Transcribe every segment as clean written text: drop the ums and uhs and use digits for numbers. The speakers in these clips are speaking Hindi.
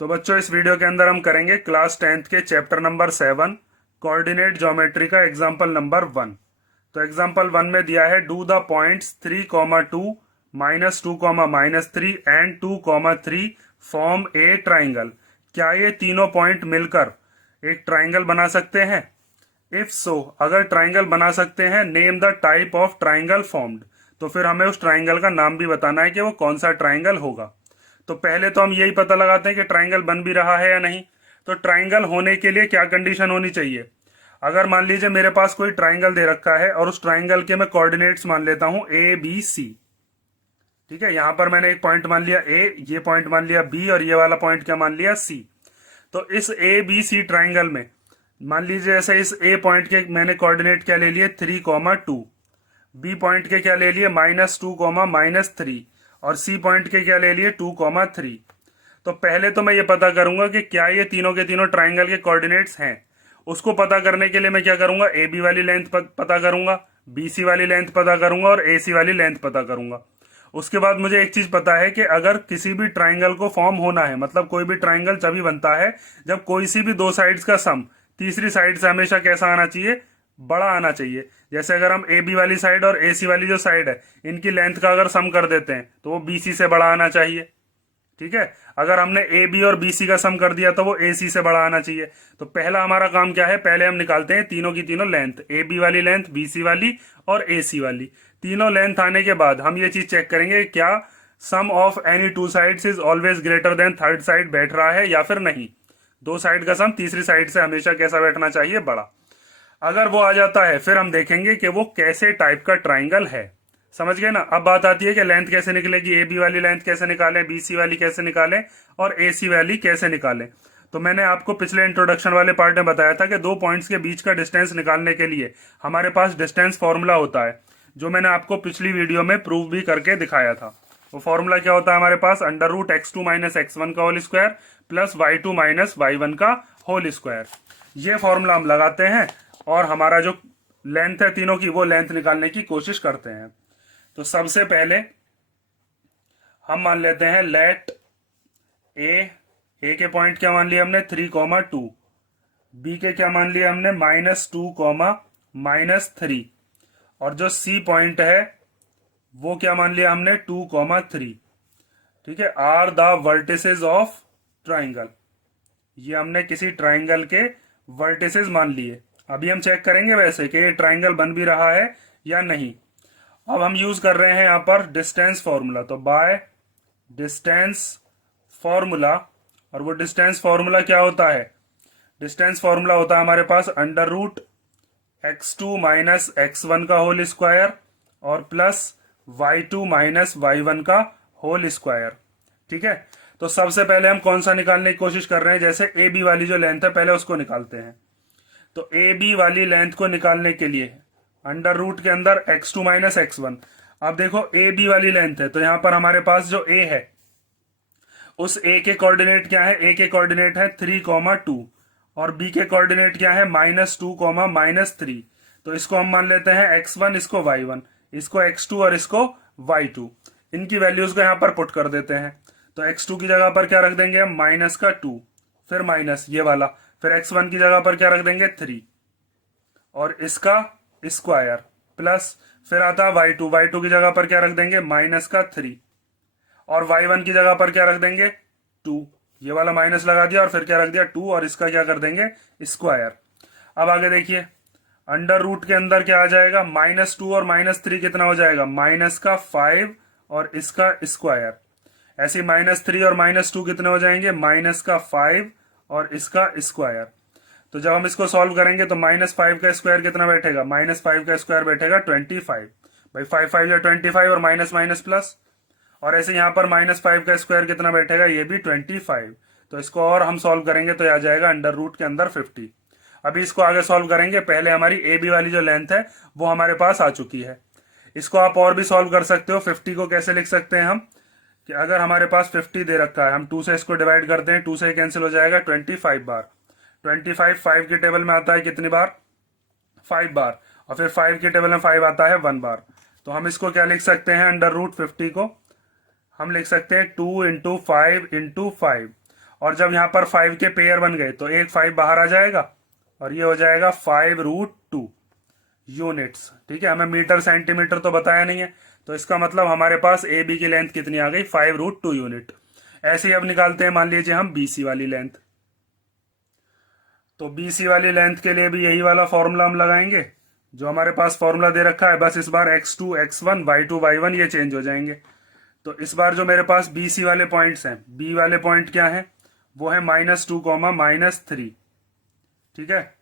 तो बच्चों इस वीडियो के अंदर हम करेंगे क्लास 10th के चैप्टर नंबर 7 कोऑर्डिनेट ज्योमेट्री का एग्जाम्पल नंबर 1। तो एग्जाम्पल 1 में दिया है do the points 3,2 -2, -3 and 2,3 form a triangle. क्या ये तीनों पॉइंट मिलकर एक ट्राइंगल बना सकते हैं? इफ सो अगर ट्राइंगल बना सकते हैं name the type of triangle formed. तो फिर हमें उस ट्राइंगल का नाम भी बताना है कि वो कौन सा ट्राइंगल होगा। तो पहले तो हम यही पता लगाते हैं कि ट्राइंगल बन भी रहा है या नहीं। तो ट्राइंगल होने के लिए क्या कंडीशन होनी चाहिए? अगर मान लीजिए मेरे पास कोई ट्राइंगल दे रखा है और उस ट्राइंगल के मैं कोऑर्डिनेट्स मान लेता हूं ए बी सी। ठीक है, यहां पर मैंने एक पॉइंट मान लिया ए, ये पॉइंट मान लिया बी और ये वाला पॉइंट क्या मान लिया सी। तो इस ए बी सी ट्राइंगल में मान लीजिए जैसे इस ए पॉइंट के मैंने कोऑर्डिनेट क्या ले लिए 3,2, बी पॉइंट के क्या ले लिए -2, -3 और सी पॉइंट के क्या ले लिए 2,3। तो पहले तो मैं ये पता करूंगा कि क्या ये तीनों के तीनों ट्राइंगल के कोऑर्डिनेट्स हैं। उसको पता करने के लिए मैं क्या करूंगा, ए बी वाली लेंथ पता करूंगा, बी सी वाली लेंथ पता करूंगा और ए सी वाली लेंथ पता करूंगा। उसके बाद मुझे एक चीज पता है कि अगर किसी भी ट्राइंगल को फॉर्म होना है, मतलब कोई भी ट्राइंगल तभी बनता है जब कोई सी भी दो साइड्स का सम तीसरी साइड से हमेशा कैसा आना चाहिए, बड़ा आना चाहिए। जैसे अगर हम ए बी वाली साइड और ए सी वाली जो साइड है इनकी लेंथ का अगर सम कर देते हैं तो वो बी सी से बड़ा आना चाहिए। ठीक है, अगर हमने ए बी और बी सी का सम कर दिया तो वो ए सी से बड़ा आना चाहिए। तो पहला हमारा काम क्या है, पहले हम निकालते हैं तीनों की तीनों लेंथ, ए बी वाली लेंथ, बी सी वाली और ए सी वाली। तीनों लेंथ आने के बाद हम ये चीज चेक करेंगे क्या sum of any two sides is always greater than third side बैठ रहा है या फिर नहीं। दो साइड का सम तीसरी साइड से हमेशा कैसा बैठना चाहिए, बड़ा। अगर वो आ जाता है फिर हम देखेंगे कि वो कैसे टाइप का ट्राइंगल है। समझ गए ना? अब बात आती है कि लेंथ कैसे निकलेगी, ए बी वाली लेंथ कैसे निकालें, बी सी वाली कैसे निकालें और ए सी वाली कैसे निकालें। तो मैंने आपको पिछले इंट्रोडक्शन वाले पार्ट में बताया था कि दो पॉइंट्स के बीच का डिस्टेंस निकालने के लिए हमारे पास डिस्टेंस फॉर्मूला होता है, जो मैंने आपको पिछली वीडियो में प्रूव भी करके दिखाया था। वो फॉर्मूला क्या होता है हमारे पास, √x2 - x1 का whole square plus y2 - y1 का होल स्क्वायर। ये फॉर्मूला हम लगाते हैं और हमारा जो लेंथ है तीनों की वो लेंथ निकालने की कोशिश करते हैं। तो सबसे पहले हम मान लेते हैं लेट ए के पॉइंट क्या मान लिया हमने 3,2, बी के क्या मान लिया हमने -2, -3 और जो सी पॉइंट है वो क्या मान लिया हमने 2,3। ठीक है, are the vertices of triangle. ये हमने किसी ट्राइंगल के वर्टिसेस मान लिए। अभी हम चेक करेंगे वैसे कि ये ट्राइंगल बन भी रहा है या नहीं। अब हम यूज कर रहे हैं यहां पर डिस्टेंस फॉर्मूला। तो बाय डिस्टेंस फॉर्मूला, और वो डिस्टेंस फॉर्मूला क्या होता है, डिस्टेंस फॉर्मूला होता है हमारे पास √x2 - x1 का होल स्क्वायर और प्लस y2 - y1 का होल स्क्वायर। ठीक है, तो सबसे पहले हम कौन सा निकालने की कोशिश कर रहे हैं, जैसे ए बी वाली जो लेंथ है पहले उसको निकालते हैं। तो ए बी वाली लेंथ को निकालने के लिए √के अंदर x2 - x1। अब देखो ए बी वाली लेंथ है तो यहां पर हमारे पास जो ए है उस ए के कोऑर्डिनेट क्या है, ए के कोऑर्डिनेट है 3,2 और बी के कोऑर्डिनेट क्या है -2, -3। तो इसको हम मान लेते हैं x1, इसको y1, इसको x2 और इसको y2। इनकी वैल्यूज को यहां पर पुट कर देते हैं। तो x2 की जगह पर क्या रख देंगे हम -2, फिर माइनस ये वाला, फिर x1 की जगह पर क्या रख देंगे 3 और इसका स्क्वायर प्लस फिर आता है y2 की जगह पर क्या रख देंगे -3 और y1 की जगह पर क्या रख देंगे 2, ये वाला माइनस लगा दिया और फिर क्या रख दिया 2 और इसका क्या कर देंगे स्क्वायर। अब आगे देखिए √के अंदर क्या आ जाएगा -2 और -3 कितना हो जाएगा -5 और इसका स्क्वायर। ऐसे -3 और -2 कितने हो जाएंगे -5 और इसका स्क्वायर। तो जब हम इसको सॉल्व करेंगे तो -5 का स्क्वायर कितना बैठेगा, -5 का स्क्वायर बैठेगा 25। भाई 5 5 या 25 और माइनस माइनस प्लस, और ऐसे यहाँ पर -5 का स्क्वायर कितना बैठेगा, ये भी 25। तो इसको और हम सॉल्व करेंगे तो आ जाएगा √, के अंदर 50। अभी इसको आगे सॉल्व करेंगे, पहले हमारी ए बी वाली जो लेंथ है वो हमारे पास आ चुकी है। इसको आप और भी सॉल्व कर सकते हो। 50 को कैसे लिख सकते हैं हम, कि अगर हमारे पास 50 दे रखा है हम 2 से इसको डिवाइड करते हैं, 2 से कैंसिल हो जाएगा 25 बार। 25 5 के टेबल में आता है कितनी बार, 5 बार, और फिर 5 के टेबल में 5 आता है 1 बार। तो हम इसको क्या लिख सकते हैं, √50 को हम लिख सकते हैं 2 × 5 × 5, और जब यहाँ पर 5 के पेयर बन गए तो एक 5 बाहर आ जाएगा और ये हो जाएगा 5√2 यूनिट्स। ठीक है, हमें मीटर सेंटीमीटर तो बताया नहीं है, तो इसका मतलब हमारे पास ए बी की लेंथ कितनी आ गई, 5√2 यूनिट। ऐसे ही अब निकालते हैं, मान लीजिए हम BC वाली लेंथ। तो BC वाली लेंथ के लिए भी यही वाला फॉर्मूला हम लगाएंगे जो हमारे पास फॉर्मूला दे रखा है, बस इस बार x2 x1 y2 y1 ये चेंज हो जाएंगे। तो इस बार जो मेरे पास BC वाले पॉइंट्स हैं, B वाले पॉइंट क्या है, वो है -2, -3। ठीक है,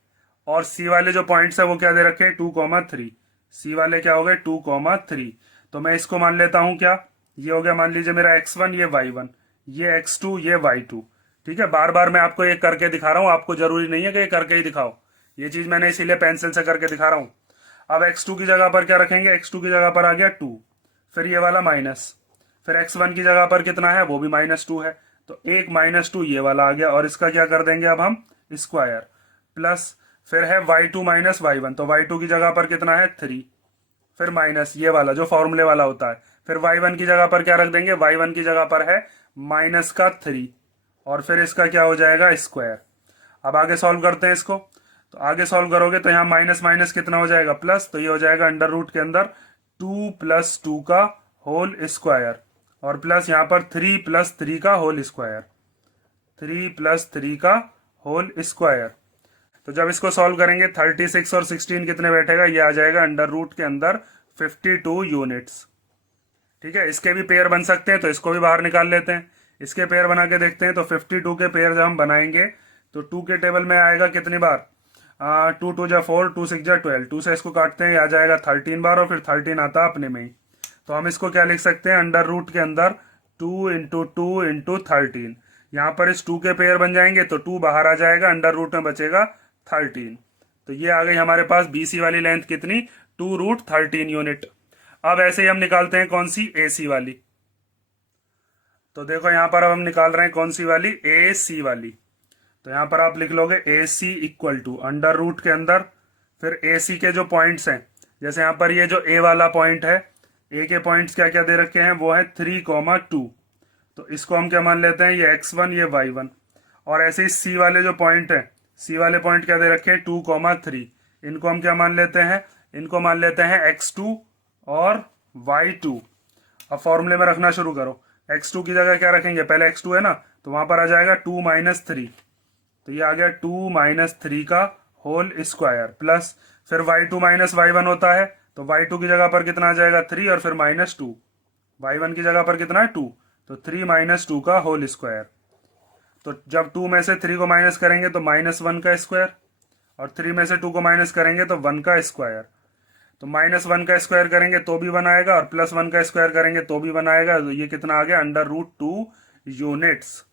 और C वाले जो पॉइंट्स है वो क्या दे रखे हैं, 2, 3। C वाले क्या हो गए, 2, 3। तो मैं इसको मान लेता हूं क्या, ये हो गया मान लीजिए मेरा x1, ये y1, ये x2, ये y2। ठीक है, बार बार मैं आपको ये करके दिखा रहा हूं, आपको जरूरी नहीं है कि ये करके ही दिखाओ, ये चीज मैंने इसीलिए पेंसिल से करके दिखा रहा हूं। अब x2 की जगह पर क्या रखेंगे, x2 की जगह पर आ गया 2, फिर ये वाला माइनस, फिर x1 की जगह पर कितना है, वो भी -2 है, तो एक -2 ये वाला आ गया, और इसका क्या कर देंगे अब हम, स्क्वायर, प्लस फिर है y2 - y1, तो y2 की जगह पर कितना है 3, फिर माइनस ये वाला जो फॉर्मूले वाला होता है, फिर y1 की जगह पर क्या रख देंगे, y1 की जगह पर है -3, और फिर इसका क्या हो जाएगा, स्क्वायर। अब आगे सॉल्व करते हैं इसको, तो आगे सॉल्व करोगे तो यहाँ माइनस माइनस कितना हो जाएगा, प्लस, तो ये हो जाएगा अंडर रूट के अंदर 2 + 2 का होल स्क्वायर, और प्लस यहाँ पर 3 + 3 का होल स्क्वायर, 3 + 3 का होल स्क्वायर। तो जब इसको सॉल्व करेंगे 36 और 16 कितने बैठेगा, ये आ जाएगा अंडर रूट के अंदर 52 यूनिट्स। ठीक है, इसके भी पेयर बन सकते हैं, तो इसको भी बाहर निकाल लेते हैं, इसके पेयर बना के देखते हैं। तो 52 के पेयर जब हम बनाएंगे तो 2 के टेबल में आएगा कितनी बार, 2 2 जा 4, 2 6 जा 12, 2 से इसको काटते हैं, आ जाएगा 13 बार, और फिर 13 आता है अपने में ही। तो हम इसको क्या लिख सकते हैं, अंडर रूट के अंदर 2 × 2 × 13। यहाँ पर इस 2 के पेयर बन जाएंगे तो 2 बाहर आ जाएगा, अंडर रूट में बचेगा 13। तो ये आ गई हमारे पास BC वाली लेंथ कितनी, 2√13 यूनिट। अब ऐसे ही हम निकालते हैं कौन सी, AC वाली। तो देखो यहाँ पर अब हम निकाल रहे हैं कौन सी वाली, AC वाली। तो यहाँ पर आप लिख लोगे AC = अंडर रूट के अंदर, फिर AC के जो पॉइंट्स हैं, जैसे यहाँ पर ये जो A वाला पॉइंट है, A के पॉइंट्स क्या क्या दे रखे हैं, वो है 3, 2। तो इसको हम क्या मान लेते हैं, ये x1, ये y1। और ऐसे ही C वाले जो पॉइंट है, C वाले पॉइंट क्या दे रखे हैं, 2, 3। इनको हम क्या मान लेते हैं, इनको मान लेते हैं x2 और y2। अब फॉर्मूले में रखना शुरू करो, x2 की जगह क्या रखेंगे, पहले x2 है ना, तो वहां पर आ जाएगा 2 - 3, तो ये आ गया 2 - 3 का होल स्क्वायर, प्लस फिर y2 - y1 होता है, तो y2 की जगह पर कितना आ जाएगा 3, और फिर -2, y1 की जगह पर कितना है 2, तो 3 - 2 का होल स्क्वायर। तो जब 2 में से 3 को माइनस करेंगे तो -1 का स्क्वायर, और 3 में से 2 को माइनस करेंगे तो 1 का स्क्वायर। तो -1 का स्क्वायर करेंगे तो भी 1 आएगा, और +1 का स्क्वायर करेंगे तो भी 1 आएगा। तो ये कितना आ गया, अंडर रूट 2 यूनिट्स।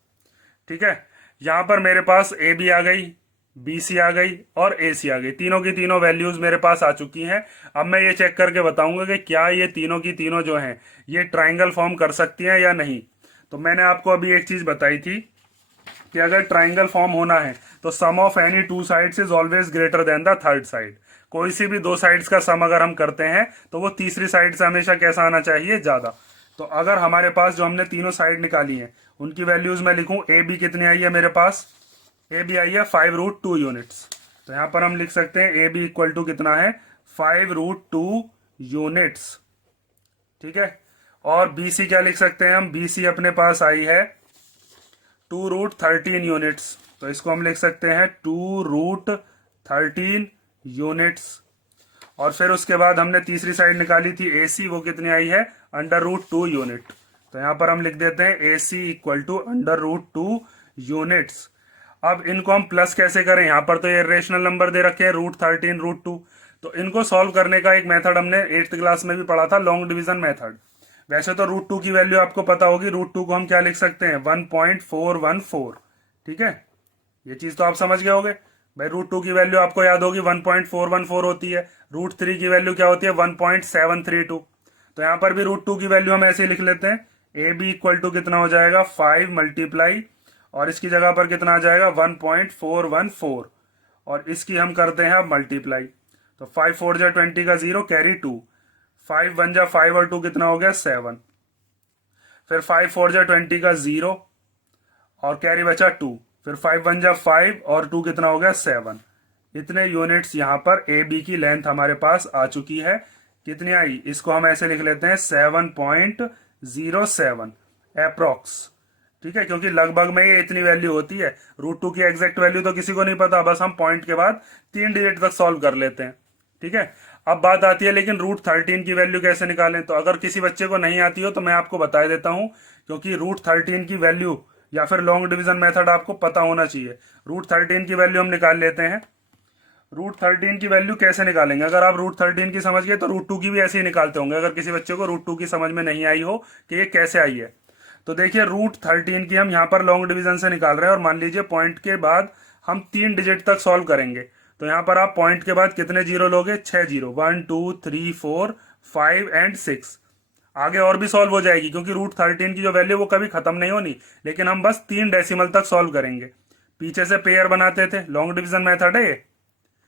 ठीक है, यहां पर मेरे पास AB आ गई, BC आ गई और AC आ गई, तीनों की तीनों वैल्यूज मेरे पास आ चुकी हैं। अब मैं ये चेक करके बताऊंगा कि क्या ये तीनों की तीनों जो हैं ये ट्राइंगल फॉर्म कर सकती हैं या नहीं। तो मैंने आपको अभी एक चीज बताई थी कि अगर ट्राइंगल फॉर्म होना है तो sum of any 2 sides is always greater than the third side. कोई सी भी 2 साइड्स का सम अगर हम करते हैं तो वो तीसरी साइड से हमेशा कैसा आना चाहिए, ज्यादा। तो अगर हमारे पास जो हमने तीनों साइड निकाली हैं उनकी वैल्यूज मैं लिखूं, AB कितनी आई है मेरे पास, AB आई है 5√2 यूनिट्स। तो यहां पर हम लिख सकते हैं AB = कितना है, 5√2 यूनिट्स। ठीक है, और BC क्या लिख सकते हैं हम, BC अपने पास आई है 2√13 यूनिट्स। तो इसको हम लिख सकते हैं 2√13 यूनिट्स। और फिर उसके बाद हमने तीसरी साइड निकाली थी AC, वो कितनी आई है, अंडर रूट 2 यूनिट। तो यहां पर हम लिख देते हैं AC = अंडर रूट 2 यूनिट्स। अब इनको हम प्लस कैसे करें, यहां पर तो ये रेशनल नंबर दे रखे हैं √13 √2। तो इनको सॉल्व करने का एक मेथड हमने 8th क्लास में भी पढ़ा था, लॉन्ग डिवीजन मेथड। वैसे तो √2 की वैल्यू आपको पता होगी, √2 को हम क्या लिख सकते हैं, 1.414। ठीक है, ये चीज तो आप समझ गए होगे भाई, √2 की वैल्यू आपको याद होगी 1.414 होती है, √3 की वैल्यू क्या होती है, 1.732। तो यहां पर भी √2 की वैल्यू हम ऐसे ही लिख लेते हैं, AB = कितना हो जाएगा, 5 मल्टीप्लाई, और इसकी जगह पर कितना आ जाएगा 1.414, और इसकी हम करते हैं अब मल्टीप्लाई। तो 5 4 जा 20 का 0 कैरी 2, 5 1 जा 5 और 2 कितना हो गया 7, फिर 5 4 जा 20 का 0, और कैरी बचा 2, फिर 5 वन जा 5 और 2 कितना हो गया 7। इतने यूनिट्स यहाँ पर ए बी की लेंथ हमारे पास आ चुकी है। कितनी आई, इसको हम ऐसे लिख लेते हैं 7.07 अप्रोक्स। ठीक है, क्योंकि लगभग में ये इतनी वैल्यू होती है। √2 की एग्जैक्ट वैल्यू तो किसी को नहीं पता, बस हम पॉइंट के बाद 3 डिजिट तक सॉल्व कर लेते हैं। ठीक है, अब बात आती है लेकिन √13 की वैल्यू कैसे निकालें। तो अगर किसी बच्चे को नहीं आती हो तो मैं आपको बता देता हूं, क्योंकि √13 की वैल्यू या फिर लॉन्ग डिवीजन मेथड आपको पता होना चाहिए। √13 की वैल्यू हम निकाल लेते हैं। √13 की वैल्यू कैसे निकालेंगे, अगर आप √13 की समझ गए तो √2 की भी ऐसे ही निकालते होंगे, अगर किसी बच्चे को √2 की समझ में नहीं आई हो कि ये कैसे आई है। तो देखिए √13 की हम यहाँ पर लॉन्ग डिवीजन से निकाल रहे हैं, और मान लीजिए पॉइंट के बाद हम 3 डिजिट तक सॉल्व करेंगे। तो यहाँ पर आप पॉइंट के बाद कितने जीरो लोगे, 6 जीरो, 1 2 3 4 5 एंड 6। आगे और भी सॉल्व हो जाएगी, क्योंकि √13 की जो वैल्यू वो कभी खत्म नहीं होनी, लेकिन हम बस 3 डेसिमल तक सॉल्व करेंगे। पीछे से पेयर बनाते थे, लॉन्ग डिवीजन मेथड है ये,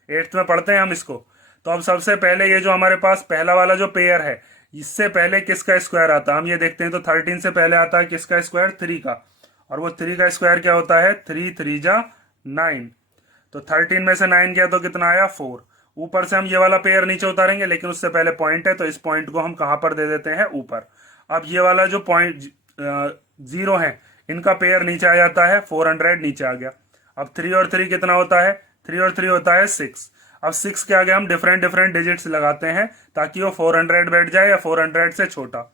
8th में पढ़ते हैं हम इसको। तो अब सबसे पहले ये जो हमारे पास पहला वाला जो पेयर है, इससे पहले किसका स्क्वायर आता है हम ये देखते हैं। तो 13 से पहले आता है किसका स्क्वायर, 3 का, और वो 3 का स्क्वायर क्या होता है, 3 3 जा 9। तो 13 में से 9 गया तो कितना आया, 4। ऊपर से हम ये वाला पेयर नीचे उतारेंगे, लेकिन उससे पहले पॉइंट है, तो इस पॉइंट को हम कहां पर दे देते हैं, ऊपर। अब ये वाला जो पॉइंट 0 है, इनका पेयर नीचे आ जाता है, 400 नीचे आ गया। अब 3 और 3 कितना होता है, 3 और 3 होता है 6। अब 6 के आगे हम डिफरेंट डिफरेंट डिजिट्स लगाते हैं, ताकि वो 400 बैठ जाए या 400 से छोटा।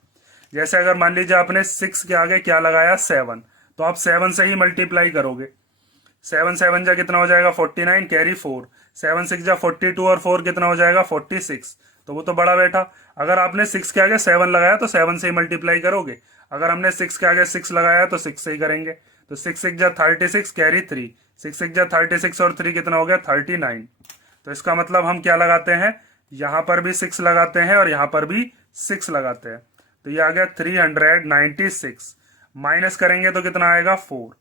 जैसे अगर मान लीजिए आपने 6 के आगे क्या लगाया, 7, तो आप 7 से ही मल्टीप्लाई करोगे। 7 7 जा कितना हो जाएगा, 49, कैरी 4। 7 6 जा 42 और 4 कितना हो जाएगा, 46। तो वो तो बड़ा बैठा। अगर आपने 6 के आगे 7 लगाया तो 7 से ही मल्टीप्लाई करोगे। अगर हमने 6 के आगे 6 लगाया तो 6 से ही करेंगे। तो 6 6 जा 36, कैरी 3। 6 6 जा 36 और 3 कितना हो गया, 39। तो इसका मतलब हम क्या लगाते हैं, यहां पर भी 6 लगाते हैं और यहां पर भी 6 लगाते हैं। तो ये आ गया 396। माइनस करेंगे तो कितना आएगा, 4।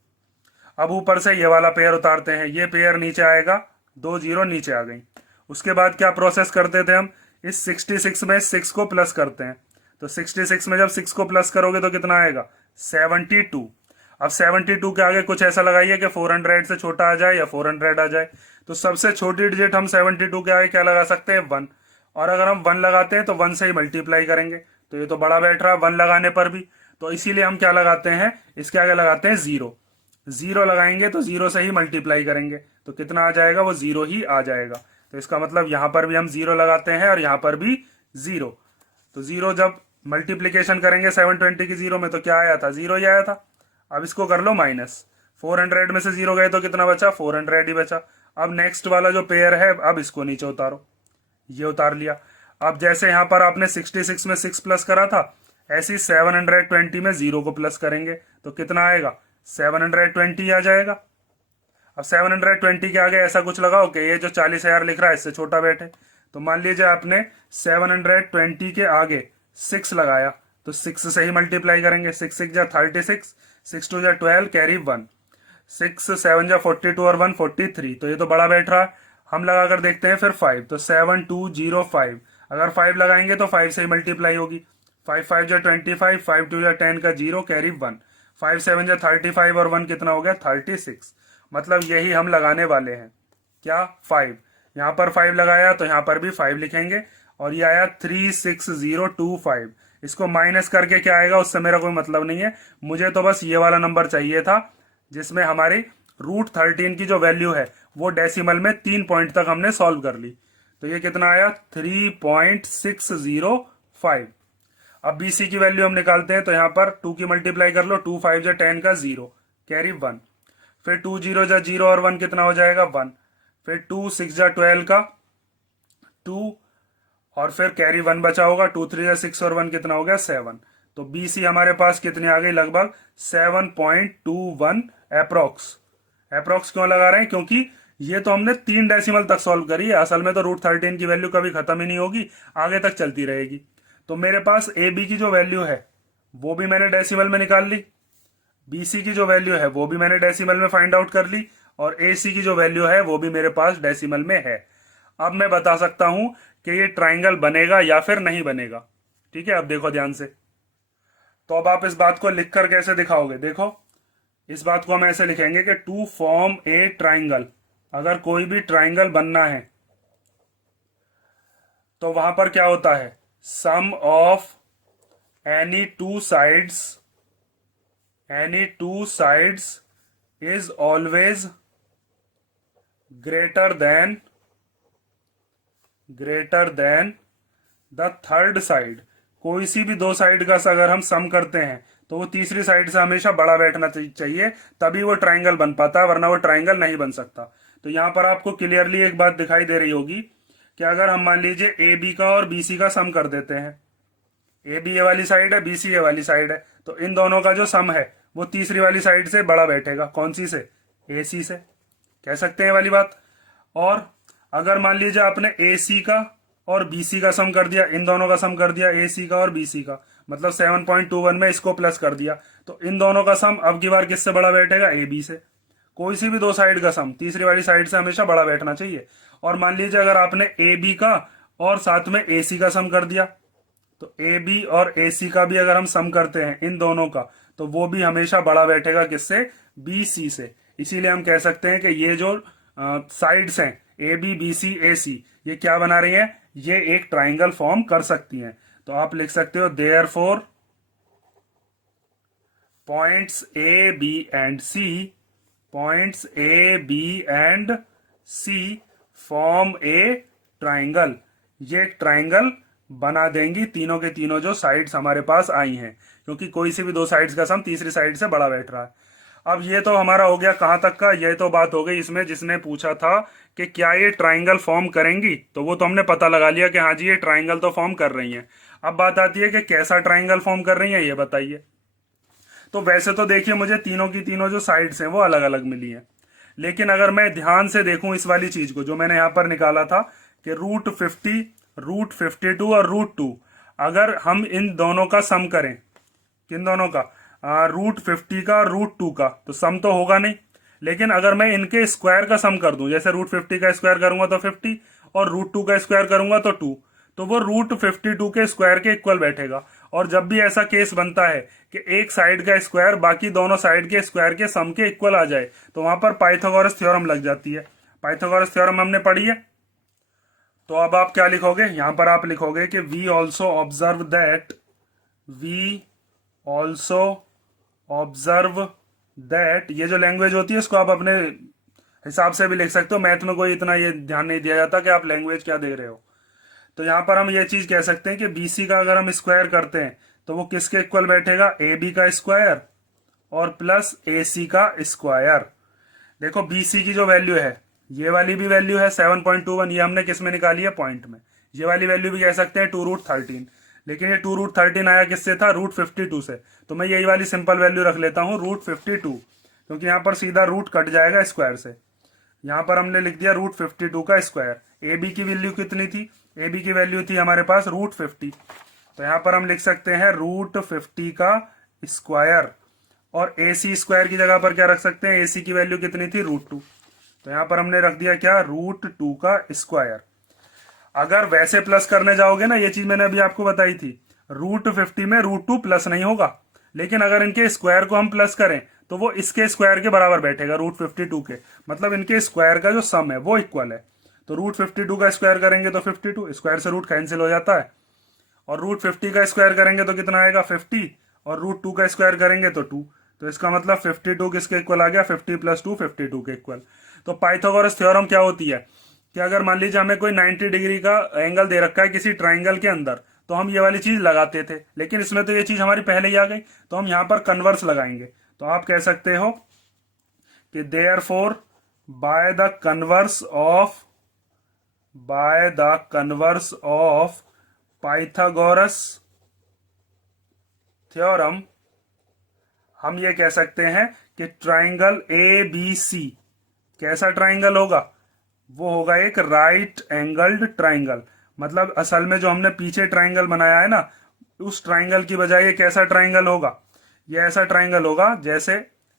अब ऊपर से ये वाला पेयर उतारते हैं, ये पेयर नीचे आएगा, 2 जीरो नीचे आ गई। उसके बाद क्या प्रोसेस करते थे हम, इस 66 में 6 को प्लस करते हैं। तो 66 में जब 6 को प्लस करोगे तो कितना आएगा, 72। अब 72 के आगे कुछ ऐसा लगाइए कि 400 से छोटा आ जाए या 400 आ जाए। तो सबसे छोटी डिजिट हम 72 के आगे क्या लगा सकते हैं, 1। और अगर हम 1 लगाते हैं तो 1 से ही मल्टीप्लाई करेंगे। तो ये तो बड़ा बैठ रहा है 1 लगाने पर भी, तो इसीलिए हम क्या लगाते हैं, इसके आगे लगाते हैं 0। 0 लगाएंगे तो 0 से ही मल्टीप्लाई करेंगे, तो कितना आ जाएगा, वो 0 ही आ जाएगा। तो इसका मतलब यहां पर भी हम 0 लगाते हैं और यहां पर भी 0। तो 0 जब मल्टीप्लीकेशन करेंगे 720 की 0 में तो क्या आया था, 0 ही आया था। अब इसको कर लो माइनस, 400 में से 0 गए तो कितना बचा, 400 ही बचा। अब नेक्स्ट वाला जो पेयर है, अब इसको नीचे उतारो, ये उतार लिया। अब जैसे यहां पर आपने 66 में 6 प्लस करा था, ऐसे ही 720 में 0 को प्लस करेंगे तो कितना आएगा, 720 आ जाएगा। अब 720 के आगे ऐसा कुछ लगाओ कि ये जो 40,000 लिख रहा है इससे छोटा बैठे। तो मान लीजिए आपने 720 के आगे 6 लगाया, तो 6 से ही मल्टीप्लाई करेंगे। 6 6 जा 36, 6 2 जा 12, कैरी 1। 6 7 जा 42 और 1 43। तो ये तो बड़ा बैठ रहा है। हम लगाकर देखते हैं फिर 5, तो 7205। अगर 5 लगाएंगे तो 5 से ही मल्टीप्लाई होगी। 5 5 जा 25, 5 2 जा 10 का 0, कैरी 1। 5 7 जा 35 और 1 कितना हो गया, 36। मतलब यही हम लगाने वाले हैं, क्या, 5। यहाँ पर 5 लगाया तो यहाँ पर भी 5 लिखेंगे, और ये आया 36025। इसको माइनस करके क्या आएगा उससे मेरा कोई मतलब नहीं है, मुझे तो बस ये वाला नंबर चाहिए था जिसमें हमारी √13 की जो वैल्यू है वो डेसिमल में 3 पॉइंट तक हमने सॉल्व कर ली। तो ये कितना आया, 3.605। अब BC की वैल्यू हम निकालते हैं, तो यहाँ पर 2 की मल्टीप्लाई कर लो, 2 5 जा 10 का 0, कैरी 1। फिर 2 0 जा 0 और 1 कितना हो जाएगा, 1। फिर 2 6 जा 12 का 2, और फिर कैरी 1 बचा होगा। 2 3 जा 6 और 1 कितना हो गया, 7। तो BC हमारे पास कितनी आ गई, लगभग 7.21 अप्रोक्स। अप्रोक्स क्यों लगा रहे हैं, क्योंकि ये तो हमने 3 डेसिमल तक सॉल्व करी है। असल में तो √13 की वैल्यू कभी खत्म ही नहीं होगी, आगे तक चलती रहेगी। तो मेरे पास AB की जो वैल्यू है वो भी मैंने डेसिमल में निकाल ली, BC की जो वैल्यू है वो भी मैंने डेसिमल में फाइंड आउट कर ली, और AC की जो वैल्यू है वो भी मेरे पास डेसिमल में है। अब मैं बता सकता हूं कि ये ट्राइंगल बनेगा या फिर नहीं बनेगा। ठीक है, अब देखो ध्यान से। तो अब आप इस बात को लिखकर कैसे दिखाओगे, देखो इस बात को हम ऐसे लिखेंगे कि टू फॉर्म ए ट्राइंगल, अगर कोई भी ट्राइंगल बनना है तो वहां पर क्या होता है, sum of any two sides is always greater than the third side. कोई सी भी दो साइड का अगर हम सम करते हैं तो वो तीसरी साइड से हमेशा बड़ा बैठना चाहिए, तभी वो ट्राइंगल बन पाता है, वरना वो ट्राइंगल नहीं बन सकता। तो यहां पर आपको क्लियरली एक बात दिखाई दे रही होगी कि अगर हम मान लीजिए ए बी का और बी सी का सम कर देते हैं, ए बी ए वाली साइड है, बी सी ए वाली साइड है, तो इन दोनों का जो सम है वो तीसरी वाली साइड से बड़ा बैठेगा। कौन सी से, ए सी से, कह सकते हैं वाली बात। और अगर मान लीजिए आपने ए सी का और बी सी का सम कर दिया, इन दोनों का सम कर दिया, ए सी का और बी सी का, मतलब 7.21 में इसको प्लस कर दिया, तो इन दोनों का सम अब की बार किससे बड़ा बैठेगा, ए बी से। कोई सी भी दो साइड का सम तीसरी वाली साइड से हमेशा बड़ा बैठना चाहिए। और मान लीजिए अगर आपने ए बी का और साथ में ए सी का सम कर दिया, तो ए बी और ए सी का भी अगर हम सम करते हैं इन दोनों का, तो वो भी हमेशा बड़ा बैठेगा किससे, बी सी से। इसीलिए हम कह सकते हैं कि ये जो साइड्स हैं ए बी बी सी ए सी, ये क्या बना रही हैं, ये एक ट्राइंगल फॉर्म कर सकती हैं। तो आप लिख सकते हो therefore points A B and C form a triangle. ये ट्राइंगल बना देंगी तीनों के तीनों जो साइड्स हमारे पास आई हैं, क्योंकि कोई सी भी दो साइड्स का सम तीसरी साइड से बड़ा बैठ रहा है। अब ये तो हमारा हो गया कहां तक का, ये तो बात हो गई इसमें जिसने पूछा था कि क्या ये ट्राइंगल फॉर्म करेंगी, तो वो तो हमने पता लगा लिया कि हाँ जी ये ट्राइंगल तो फॉर्म कर रही हैं। अब बात आती है कि कैसा ट्राइंगल फॉर्म कर रही हैं, ये बताइए। तो वैसे तो देखिए मुझे तीनों की तीनों जो साइड्स हैं वो अलग अलग मिली हैं, लेकिन अगर मैं ध्यान से देखूं इस वाली चीज को जो मैंने यहां पर निकाला था कि √50, √52 और √2, अगर हम इन दोनों का सम करें, किन दोनों का, √50 का और √2 का, तो सम तो होगा नहीं। लेकिन अगर मैं इनके स्क्वायर का सम कर दूं, जैसे √50 का स्क्वायर करूंगा तो 50 और √2 का स्क्वायर करूंगा तो 2, तो वो √52 के स्क्वायर के इक्वल बैठेगा। और जब भी ऐसा केस बनता है कि एक साइड का स्क्वायर बाकी दोनों साइड के स्क्वायर के सम के इक्वल आ जाए, तो वहां पर पाइथागोरस थ्योरम लग जाती है। पाइथागोरस थ्योरम हमने पढ़ी है। तो अब आप क्या लिखोगे, यहां पर आप लिखोगे कि वी ऑल्सो ऑब्जर्व दैट, ये जो लैंग्वेज होती है इसको आप अपने हिसाब से भी लिख सकते हो, मैथ में कोई इतना ये ध्यान नहीं दिया जाता कि आप लैंग्वेज क्या दे रहे हो। तो यहां पर हम ये चीज कह सकते हैं कि बीसी का अगर हम स्क्वायर करते हैं तो वो किसके इक्वल बैठेगा, ए बी का स्क्वायर और प्लस ए सी का स्क्वायर। देखो बीसी की जो वैल्यू है, ये वाली भी वैल्यू है 7.21, ये हमने किस में निकाली है, पॉइंट में। ये वाली वैल्यू भी कह सकते हैं 2√13, लेकिन ये 2√13 आया किससे था, √52 से। तो मैं यही वाली सिंपल वैल्यू रख लेता हूँ √52, क्योंकि यहाँ पर सीधा रूट कट जाएगा स्क्वायर से। यहाँ पर हमने लिख दिया √52 का स्क्वायर। ए बी की वैल्यू कितनी थी, ए बी की वैल्यू थी हमारे पास √50, तो यहाँ पर हम लिख सकते हैं √50 का स्क्वायर। और ए सी स्क्वायर की जगह पर क्या रख सकते हैं, ए सी की वैल्यू कितनी थी, √2, तो यहाँ पर हमने रख दिया क्या, √2 का स्क्वायर। अगर वैसे प्लस करने जाओगे ना, ये चीज मैंने अभी आपको बताई थी, √50 में √2 प्लस नहीं होगा, लेकिन अगर इनके स्क्वायर को हम प्लस करें तो वो इसके स्क्वायर के बराबर बैठेगा, √52 के, मतलब इनके स्क्वायर का जो सम है वो इक्वल है। तो √52 का स्क्वायर करेंगे तो 52, स्क्वायर से रूट कैंसिल हो जाता है। और √50 का स्क्वायर करेंगे तो कितना आएगा, 50, और √2 का स्क्वायर करेंगे तो 2, तो इसका मतलब 52 किसके इक्वल आ गया, 50 + 2 52 के इक्वल। तो पाइथागोरस थ्योरम क्या होती है कि अगर मान लीजिए हमें कोई 90 डिग्री का एंगल दे रखा है किसी ट्राइंगल के अंदर, तो हम ये वाली चीज लगाते थे, लेकिन इसमें तो ये चीज हमारी पहले ही आ गई, तो हम यहाँ पर कन्वर्स लगाएंगे। तो आप कह सकते हो कि therefore by the converse of Pythagoras theorem, हम ये कह सकते हैं कि ट्राइंगल ए बी सी कैसा ट्राइंगल होगा, वो होगा एक राइट एंगल्ड ट्राइंगल। मतलब असल में जो हमने पीछे ट्राइंगल बनाया है ना, उस ट्राइंगल की बजाय ये कैसा ट्राइंगल होगा, ये ऐसा ट्राइंगल होगा जैसे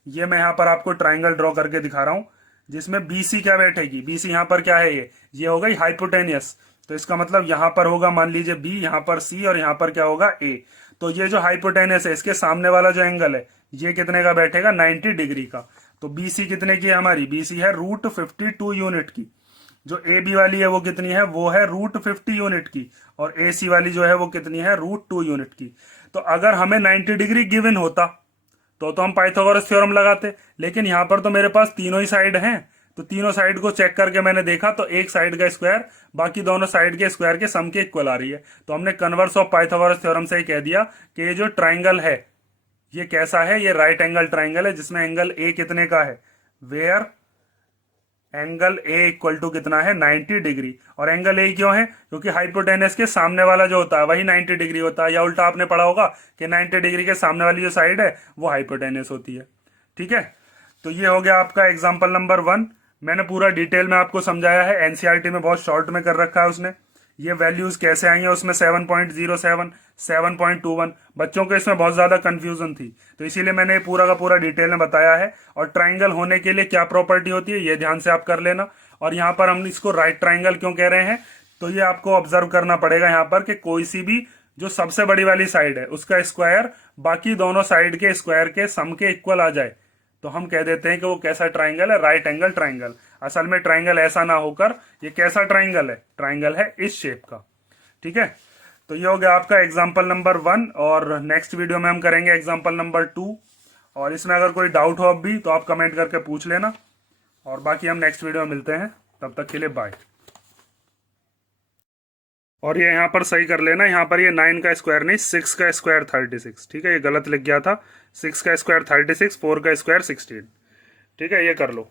ये मैं यहां पर आपको ट्राइंगल ड्रॉ करके दिखा रहा हूं, जिसमें बीसी क्या बैठेगी, बीसी यहां पर क्या है, ये हो गई हाइपोटेनियस। तो इसका मतलब यहां पर होगा मान लीजिए बी, यहां पर सी, और यहां पर क्या होगा, ए। तो ये जो हाइपोटेनियस है इसके सामने वाला जो एंगल है ये कितने का बैठेगा, 90 डिग्री का। तो BC कितने की है हमारी, BC है √52 यूनिट की। जो AB वाली है वो कितनी है, वो है √50 यूनिट की। और AC वाली जो है वो कितनी है, √2 यूनिट की। तो अगर हमें 90 डिग्री गिवन होता तो हम पाइथागोरस थ्योरम लगाते, लेकिन यहां पर तो मेरे पास तीनों ही साइड हैं। तो तीनों साइड को चेक करके मैंने देखा तो एक साइड का स्क्वायर बाकी दोनों साइड के स्क्वायर के सम के इक्वल आ रही है। तो हमने कन्वर्स ऑफ पाइथागोरस थ्योरम से ही कह दिया कि ये जो ट्राइंगल है ये कैसा है, ये राइट एंगल ट्राइंगल है जिसमें एंगल ए कितने का है, where angle A equal to कितना है, 90 डिग्री। और एंगल ए क्यों है, क्योंकि हाइपोटेनस के सामने वाला जो होता है वही 90 डिग्री होता है, या उल्टा आपने पढ़ा होगा कि 90 डिग्री के सामने वाली जो साइड है वो हाइपोटेनस होती है। ठीक है, तो ये हो गया आपका एग्जाम्पल नंबर 1। मैंने पूरा डिटेल में आपको समझाया है, एनसीईआरटी में बहुत शॉर्ट में कर रखा है उसने। ये वैल्यूज कैसे आई है उसमें 7.07, 7.21, बच्चों को इसमें बहुत ज्यादा कंफ्यूजन थी, तो इसीलिए मैंने पूरा का पूरा डिटेल में बताया है। और ट्राइंगल होने के लिए क्या प्रॉपर्टी होती है ये ध्यान से आप कर लेना। और यहाँ पर हम इसको राइट ट्राइंगल क्यों कह रहे हैं, तो ये आपको ऑब्जर्व करना पड़ेगा यहाँ पर कि कोई सी भी जो सबसे बड़ी वाली साइड है उसका स्क्वायर बाकी दोनों साइड के स्क्वायर के सम के इक्वल आ जाए तो हम कह देते हैं कि वो कैसा ट्राइंगल है, राइट एंगल ट्राइंगल। असल में ट्राइंगल ऐसा ना होकर ये कैसा ट्राइंगल है, ट्राइंगल है इस शेप का। ठीक है, तो ये हो गया आपका एग्जाम्पल नंबर 1। और नेक्स्ट वीडियो में हम करेंगे एग्जाम्पल नंबर 2। और इसमें अगर कोई डाउट हो अब भी तो आप कमेंट करके पूछ लेना। और बाकी हम नेक्स्ट वीडियो में मिलते हैं, तब तक के लिए बाय। और ये यहाँ पर सही कर लेना, यहाँ पर ये 9 का स्क्वायर नहीं 6 का स्क्वायर 36। ठीक है, ये गलत लिख गया था, 6 का स्क्वायर 36, 4 का स्क्वायर 16। ठीक है, ये कर लो।